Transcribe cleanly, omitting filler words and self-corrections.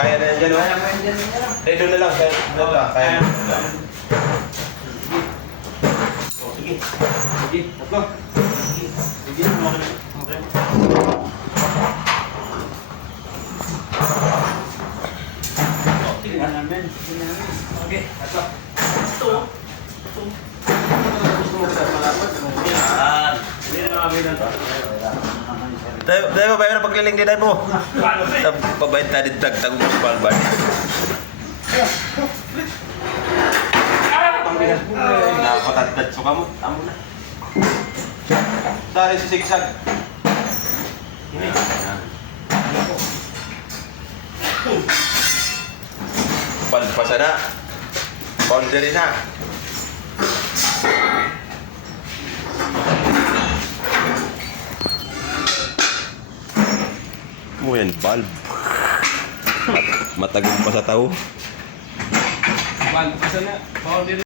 Kaya na yan dyan, Kaya oh. mo yan dyan. Eh, doon na lang. Doon lang. Kaya na. Sige. Sige. Let's go. Sige. Okay. Tingnan namin. Okay. Let's go. Ito. Yan. Hindi na kami na ito. Tayo, babae na pagliling din mo. Pabayad tayo din tagtag mo sa balban. Nakapatagtad so kamo. Tamo na. Dahil si sigsag. Palpasa na. Boundary na. Mo yan, bulb. Matagong pa sa tao. Bang, sana. Boundary.